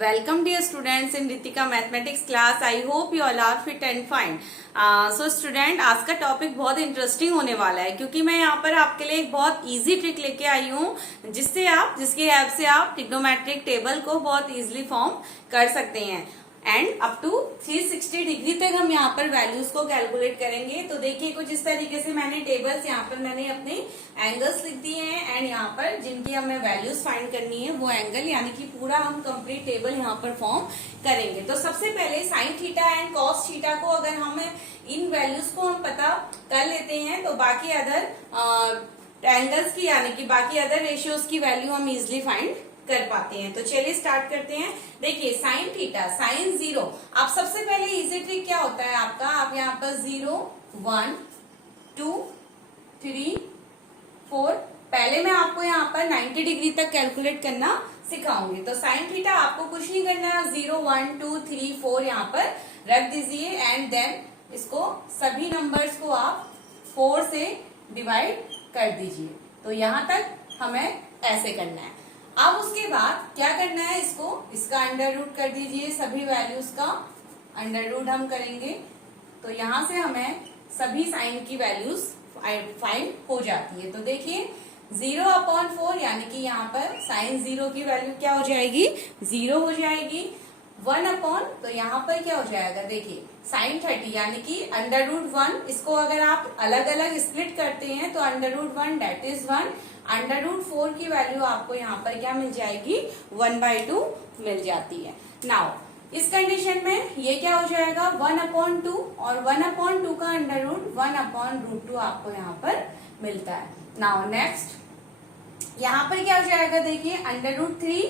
Welcome dear students in Ritika mathematics class. I hope you all are fit and fine. So student, आज का topic बहुत interesting होने वाला है क्योंकि मैं यहाँ पर आपके लिए एक बहुत इजी ट्रिक लेके आई हूँ जिसकी हेल्प से आप ट्रिग्नोमेट्रिक टेबल को बहुत इजीली फॉर्म कर सकते हैं एंड अप टू 360 डिग्री तक हम यहाँ पर वैल्यूज को कैलकुलेट करेंगे. तो देखिए कुछ इस तरीके से मैंने टेबल्स यहाँ पर मैंने अपने एंगल्स लिख दिए हैं एंड यहाँ पर जिनकी हमें वैल्यूज फाइंड करनी है वो एंगल यानी कि पूरा हम कंप्लीट टेबल यहाँ पर फॉर्म करेंगे. तो सबसे पहले sine theta and cos theta को अगर हम इन वैल्यूज को हम पता कर लेते हैं तो बाकी अदर एंगल्स की यानी कि बाकी अदर रेशियोज की वैल्यू हम इजिली फाइंड कर पाते हैं. तो चलिए स्टार्ट करते हैं. देखिए साइन थीटा साइन 0. आप सबसे पहले इजी ट्रिक क्या होता है आपका, आप यहाँ पर 0 1 2 3 4 पहले मैं आपको यहाँ पर 90 डिग्री तक कैलकुलेट करना सिखाऊंगी. तो साइन थीटा आपको कुछ नहीं करना है, 0 1 2 3 4 यहाँ पर रख दीजिए एंड देन इसको सभी नंबर्स को आप 4 से डिवाइड कर दीजिए. तो यहाँ तक हमें ऐसे करना है. अब उसके बाद क्या करना है, इसका अंडर रूट कर दीजिए. सभी वैल्यूज का अंडर रूट हम करेंगे तो यहाँ से हमें सभी साइन की वैल्यूज फाइंड हो जाती है. तो देखिए 0/4 यानी कि यहाँ पर साइन 0 की वैल्यू क्या हो जाएगी, 0 हो जाएगी. 1 तो यहाँ पर क्या हो जाएगा, देखिए साइन 30 यानी कि अंडर रूट 1. इसको अगर आप अलग अलग स्प्लिट करते हैं तो under root 1 that is 1. Under root 4 की वैल्यू आपको यहाँ पर क्या मिल जाएगी, 1/2 मिल जाती है. नाउ इस कंडीशन में ये क्या हो जाएगा 1/2 और 1/2 का अंडर रूट 1/√2 आपको यहाँ पर मिलता है. नाउ नेक्स्ट यहाँ पर क्या हो जाएगा, देखिए under root 3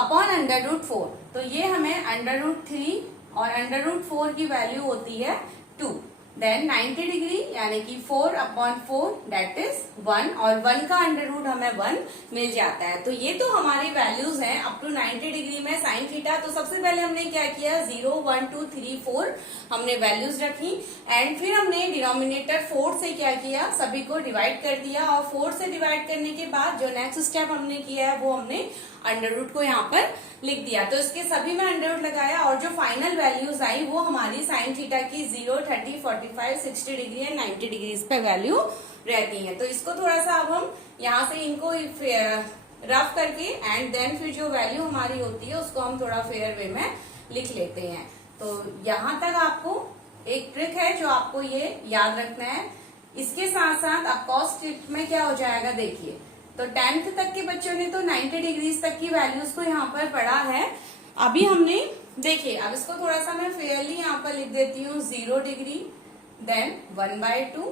upon under root 4. तो ये हमें अंडर रूट 3 और अंडर रूट 4 की वैल्यू होती है 2. देन 90 डिग्री यानी कि 4/4 डेट इज 1 और 1 का अंडर रूट हमें 1 मिल जाता है. तो ये तो हमारी वैल्यूज हैं अप टू 90 डिग्री में साइन थीटा. तो सबसे पहले हमने क्या किया, 0 1 2 3 4 हमने वैल्यूज रखी एंड फिर हमने डिनोमिनेटर 4 से क्या किया, सभी को डिवाइड कर दिया और 4 से डिवाइड करने के बाद जो नेक्स्ट स्टेप हमने किया है वो हमने अंडर रूट को यहाँ पर लिख दिया. तो इसके सभी में अंडर रूट लगाया और जो फाइनल वैल्यूज आई वो हमारी साइन थीटा की 0 30 45 60 डिग्री एंड 90 डिग्री इस पे वैल्यू रहती है. तो इसको थोड़ा सा अब हम यहाँ से इनको रफ करके एंड देन फिर जो वैल्यू हमारी होती है उसको हम थोड़ा फेयर वे में लिख लेते हैं. तो यहाँ तक आपको एक ट्रिक है जो आपको ये याद रखना है. इसके साथ साथ अब कॉस ट्रिक में क्या हो जाएगा, देखिए तो 10th तक के बच्चों ने तो 90 डिग्रीज तक की वैल्यूज को यहाँ पर पढ़ा है. अभी हमने देखिए अब इसको थोड़ा सा मैं फेयरली यहाँ पर लिख देती हूँ, 0 degree then 1/2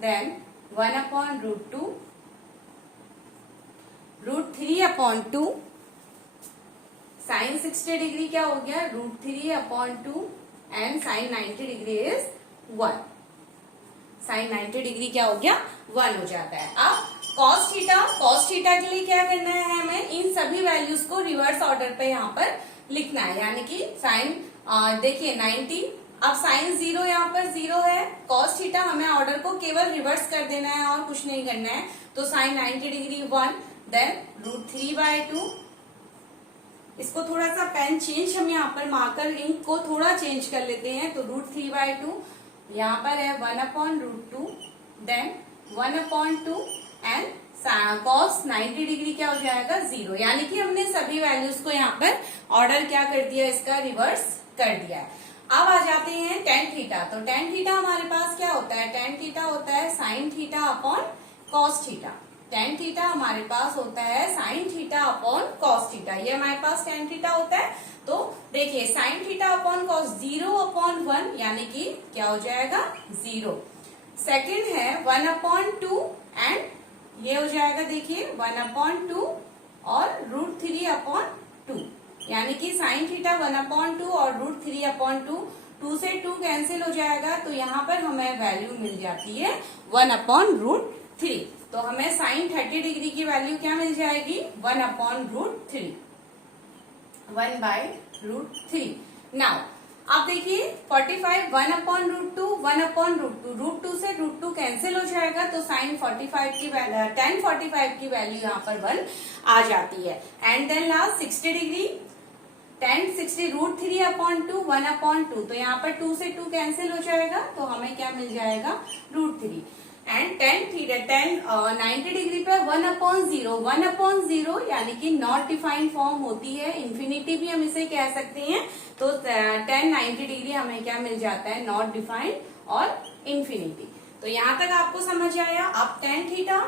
then 1/√2 √3/2 sine 60 degree क्या हो गया, √3/2 and sine 90 degree is 1. Sine 90 degree क्या हो गया, 1 हो जाता है. अब कॉस थीटा के लिए क्या करना है, हमें इन सभी वैल्यूज को रिवर्स ऑर्डर पे यहाँ पर लिखना है. यानी कि साइन देखिए 90, अब साइन 0 यहाँ पर 0 है. कॉस थीटा हमें ऑर्डर को केवल रिवर्स कर देना है और कुछ नहीं करना है. तो साइन 90 डिग्री 1 देन √3/2. इसको थोड़ा सा पेन चेंज हम यहाँ पर मार्कर इंक को थोड़ा चेंज कर लेते हैं. तो √3/2 यहाँ पर है 1/√2 देन 1/2 एंड कॉस 90 डिग्री क्या हो जाएगा, 0. यानी कि हमने सभी वैल्यूज को यहाँ पर ऑर्डर क्या कर दिया, इसका रिवर्स कर दिया है. अब आ जाते हैं टेन थीटा. तो टेन थीटा हमारे पास क्या होता है, टेन थीटा होता है sign theta upon cos theta. Tan theta हमारे पास होता है sign theta upon cos theta. ये हमारे पास टेन थीटा होता है. तो देखिए साइन थीटा अपॉन कॉस 0/1 यानी कि क्या हो जाएगा, 0. सेकंड है 1/2 एंड ये हो जाएगा देखिए 1/2 और √3/2 यानी कि साइन थीटा 1/2 और √3/2. 2 से 2 कैंसिल हो जाएगा तो यहाँ पर हमें वैल्यू मिल जाती है 1/√3. तो हमें साइन 30 डिग्री की वैल्यू क्या मिल जाएगी, 1/√3 1/√3. नाउ अब देखिए 45 1/√2 1/√2 √2 से √2 कैंसिल हो जाएगा, तो साइन 45 की वैल्यू tan 45 की वैल्यू यहाँ पर 1 आ जाती है। And then last 60 degree tan 60 √3/2 1/2, तो यहाँ पर 2 से 2 कैंसिल हो जाएगा, तो हमें क्या मिल जाएगा √3। एंड tan 90 डिग्री पे 1/0 1/0 यानी कि नॉट डिफाइंड फॉर्म होती है, इन्फिनिटी भी हम इसे कह सकते हैं। तो tan 90 डिग्री हमें क्या मिल जाता है, नॉट डिफाइंड और इन्फिनिटी। तो यहाँ तक आपको समझ आया। अब tan थीटा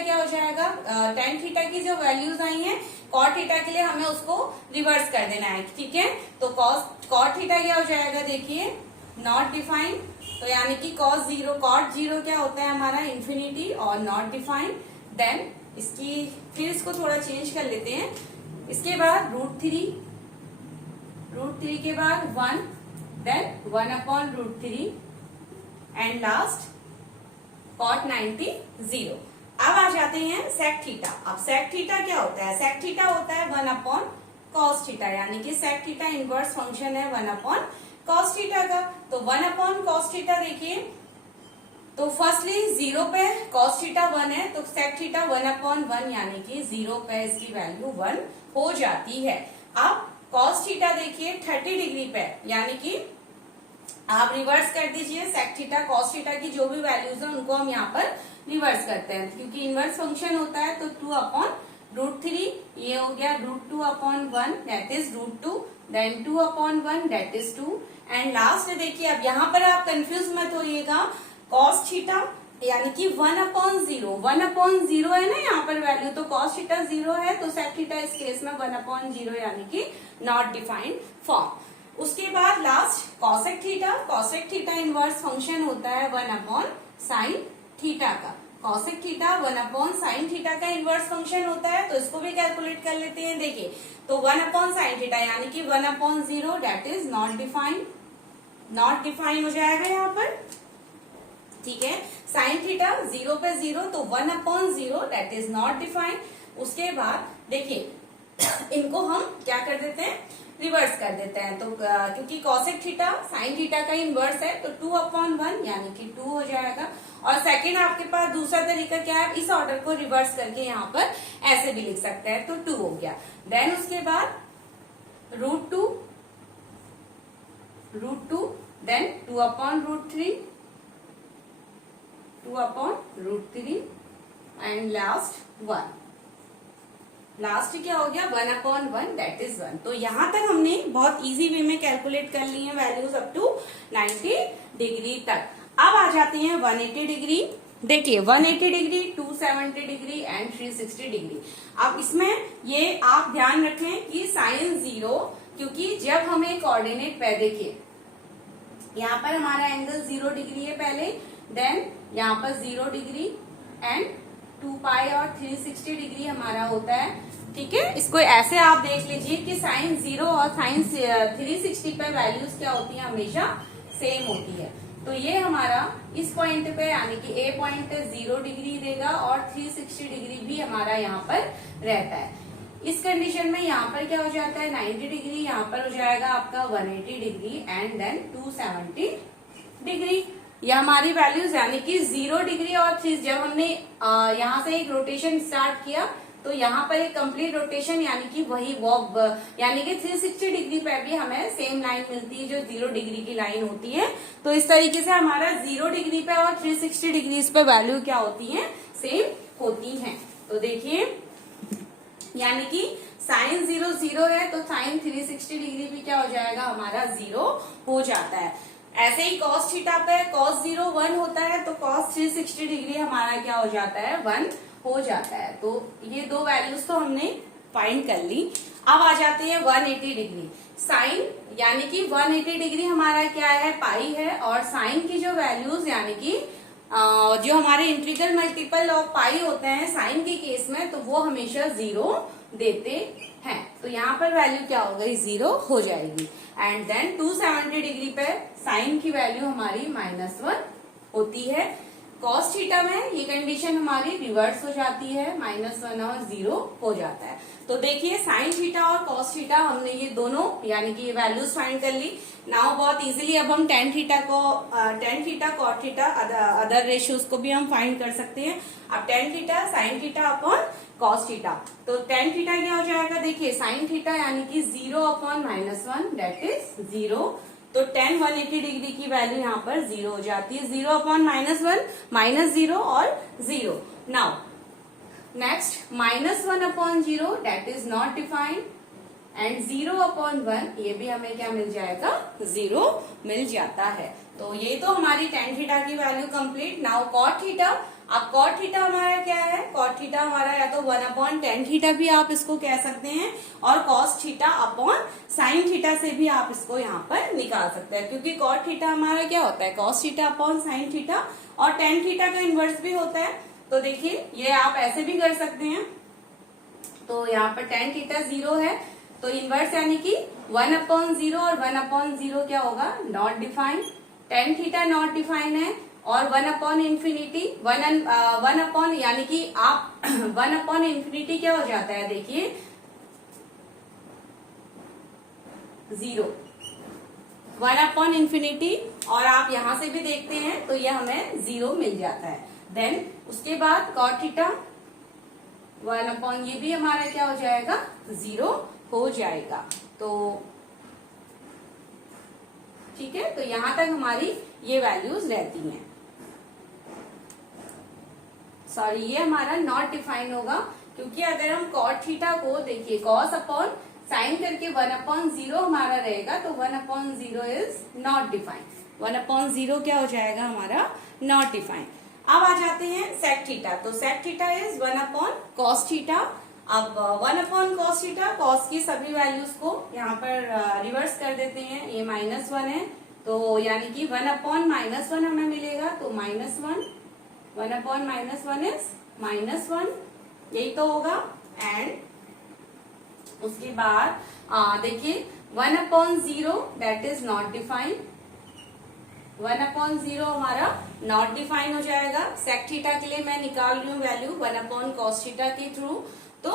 क्या हो जाएगा, tan थीटा की जो वैल्यूज आई हैं cot थीटा के लिए हमें उसको रिवर्स कर देना है, ठीक है। तो cot थीटा क्या हो जाएगा, देखिए नॉट डिफाइंड, तो यानी कि cot 0 क्या होता है हमारा इन्फिनिटी और नॉट डिफाइंड। देन फिर इसको थोड़ा चेंज कर लेते हैं। इसके बाद √3 के बाद 1, देन 1/√3 एंड लास्ट cot 90 0। अब आ जाते हैं sec थीटा। अब sec थीटा क्या होता है, sec थीटा होता है 1/cos थीटा, यानी कि sec थीटा इनवर्स फंक्शन है 1/cos थीटा का। तो 1/cos थीटा देखिए, तो फर्स्टली 0 पे cos थीटा 1 है, तो sec थीटा 1/1 यानी कि 0 पे इसकी वैल्यू 1 हो जाती है। अब cos थीटा देखिए 30 डिग्री पे, यानी कि आप रिवर्स कर दीजिए sec थीटा cos थीटा की जो भी वैल्यूज है उनको हम यहाँ पर रिवर्स करते हैं, क्योंकि इनवर्स फंक्शन होता है। तो 2/√3 ये हो गया √2/1 that is √2, then 2/1 that is 2 and last देखिए। अब यहाँ पर आप कंफ्यूज मत होइएगा, cos थीटा यानी कि 1/0 है ना यहाँ पर वैल्यू, तो cos थीटा 0 है, तो sec थीटा इस केस में 1/0 यानी कि नॉट डिफाइंड फॉर्म। उसके बाद last cosec theta inverse function होता है 1/sin थीटा का। cosec थीटा 1/sin थीटा का इनवर्स फंक्शन होता है, तो इसको भी कैलकुलेट कर लेते हैं। देखिए तो 1/sin थीटा यानी कि 1/0 दैट इज नॉट डिफाइंड हो जाएगा यहाँ पर, ठीक है। sin थीटा 0 पे 0, तो 1/0 दैट इज नॉट डिफाइंड। उसके बाद देखिए इनको हम क्या कर देते हैं, रिवर्स कर देते हैं। तो क्योंकि cosec थीटा sin थीटा का इनवर्स है, तो 2/1 यानी कि 2 हो जाएगा। और सेकंड आपके पास दूसरा तरीका क्या है, इस ऑर्डर को रिवर्स करके यहाँ पर ऐसे भी लिख सकते हैं, तो 2 हो गया। देन उसके बाद √2 देन 2/√3 एंड लास्ट क्या हो गया 1/1 दैट इज 1। तो यहाँ तक हमने बहुत इजी वे में कैलकुलेट कर ली है वैल्यूज अप टू 90 डिग्री तक। अब आ जाते हैं 180 डिग्री। देखिए 180 डिग्री 270 डिग्री एंड 360 डिग्री। अब इसमें ये आप ध्यान रखें कि साइन 0, क्योंकि जब हमें कोऑर्डिनेट पे देखिए यहाँ पर हमारा एंगल 0 डिग्री है पहले, देन यहाँ पर 0 डिग्री एंड 2π और 360 डिग्री हमारा होता है, ठीक है। इसको ऐसे आप देख लीजिए कि साइन 0 और साइन 360 पे वैल्यूज क्या होती है, हमेशा सेम होती है। तो ये हमारा इस पॉइंट पे यानी कि ए पॉइंट 0 डिग्री देगा और 360 डिग्री भी हमारा यहाँ पर रहता है। इस कंडीशन में यहाँ पर क्या हो जाता है 90 डिग्री, यहाँ पर हो जाएगा आपका 180 डिग्री एंड देन 270 डिग्री। ये हमारी वैल्यूज यानी कि 0 डिग्री और 3, जब हमने यहाँ से एक रोटेशन स्टार्ट किया तो यहाँ पर एक कंप्लीट रोटेशन यानी कि वही वॉक यानी कि 360 डिग्री पे भी हमें सेम लाइन मिलती है जो 0 डिग्री की लाइन होती है। तो इस तरीके से हमारा 0 डिग्री पे और 360 डिग्री पे वैल्यू क्या होती है, सेम होती हैं। तो देखिए यानी कि साइन 0 0 है तो साइन 360 डिग्री भी क्या हो जाएगा हमारा 0 हो जाता है। ऐसे ही cos थीटा पे cos 0 1 होता है तो cos 360 डिग्री हमारा क्या हो जाता है 1 हो जाता है। तो ये दो वैल्यूज तो हमने फाइंड कर ली। अब आ जाते हैं 180 डिग्री। साइन यानी कि 180 डिग्री हमारा क्या है, पाई है, और साइन की जो वैल्यूज यानी कि जो हमारे इंटीग्रल मल्टीपल ऑफ पाई होते हैं साइन के केस में, तो वो हमेशा 0 देते हैं। तो यहाँ पर वैल्यू क्या हो गई 0 हो जाएगी। एंड देन 270 डिग्री पे साइन की वैल्यू हमारी -1 होती है। कॉस थीटा में ये कंडीशन हमारी रिवर्स हो जाती है, -1 और 0 हो जाता है। तो देखिए साइन थीटा और कॉस थीटा हमने ये दोनों यानी कि ये वैल्यूज फाइंड कर ली। नाउ बहुत इजीली अब हम tan theta, cot theta, other ratios को भी हम फाइंड कर सकते हैं। अब tan theta sine theta upon cos theta, तो टेन थीटा क्या हो जाएगा, देखिए साइन थीटा यानी कि 0 अपॉन -1 दैट इज 0। तो tan 180 डिग्री की वैल्यू यहाँ पर 0 हो जाती है। 0 अपॉन -1 -0 और 0। Now next -1 upon 0 that is not defined and 0 upon 1 ये भी हमें क्या मिल जाएगा, 0 मिल जाता है। तो ये तो हमारी tan थीटा की value complete. Now cot theta, अब cot थीटा हमारा क्या है, cot थीटा हमारा या तो 1 अपॉन tan थीटा भी आप इसको कह सकते हैं और cos theta upon sin theta से भी आप इसको यहाँ पर निकाल सकते हैं, क्योंकि cot थीटा हमारा क्या होता है, cos theta upon sin theta और tan थीटा का इनवर्स भी होता है। तो देखिए ये आप ऐसे भी कर सकते हैं। तो यहाँ पर tan थीटा 0 है तो इनवर्स यानी कि 1 अपॉन 0 और 1 अपॉन 0 क्या होगा, not defined. tan theta naught defined है और 1 अपॉन इंफिनिटी 1 अपॉन यानी कि आप 1 अपॉन इंफिनिटी क्या हो जाता है, देखिए 0, 1 अपॉन इंफिनिटी और आप यहां से भी देखते हैं तो ये हमें 0 मिल जाता है। देन उसके बाद cot थीटा 1 अपॉन ये भी हमारा क्या हो जाएगा, 0 हो जाएगा। तो ठीक है, तो यहां तक हमारी ये वैल्यूज रहती हैं। सॉरी ये हमारा नॉट डिफाइन होगा, क्योंकि अगर हम cot थीटा को देखिए cos अपॉन साइन करके 1 अपॉन 0 हमारा रहेगा तो 1 upon 0 is not defined. 1 upon 0 क्या हो जाएगा हमारा, नॉट डिफाइंड। अब आ जाते हैं सेक थीटा, तो sec theta is 1 upon cos theta. अब 1 अपॉन कॉस थीटा, कॉस की सभी वैल्यूज को यहाँ पर रिवर्स कर देते हैं, ये -1 है तो यानी कि 1 अपॉन -1 हमें मिलेगा, तो -1, 1 अपॉन -1 इज -1, यही तो होगा। एंड उसके बाद देखिए 1 upon 0 that is not defined, 1 upon 0 हमारा नॉट डिफाइन हो जाएगा। सेक थीटा के लिए मैं निकाल रही हूँ वैल्यू 1 अपॉन कॉस थीटा के थ्रू, तो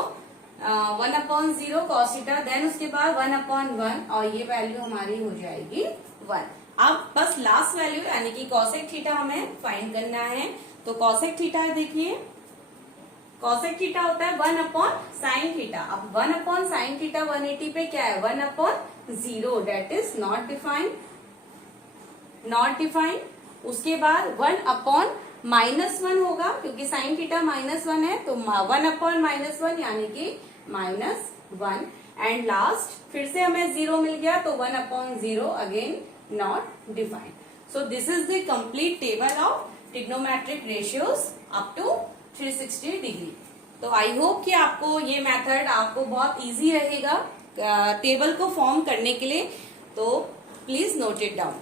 1 अपॉन 0 कॉस थीटा, देन उसके बाद 1 अपॉन 1 और ये वैल्यू हमारी हो जाएगी 1। अब बस लास्ट वैल्यू यानी कि कॉसेक थीटा हमें फाइंड करना है। तो कॉसेक थीटा देखिए, कॉसेक थीटा होता है 1 अपॉन साइन थीटा। अब 1 अपॉन साइन थीटा 180 पे क्या है, 1 upon 0 that is not defined, not defined. उसके बाद 1 अपॉन -1 होगा, क्योंकि साइन थीटा -1 है तो 1 अपॉन -1 यानी कि -1। एंड लास्ट फिर से हमें 0 मिल गया तो 1 upon 0 again not defined. So this is the complete table of trigonometric ratios up to 360 degree. तो आई होप कि आपको ये मेथड आपको बहुत इजी रहेगा टेबल को फॉर्म करने के लिए, तो प्लीज नोट इट डाउन।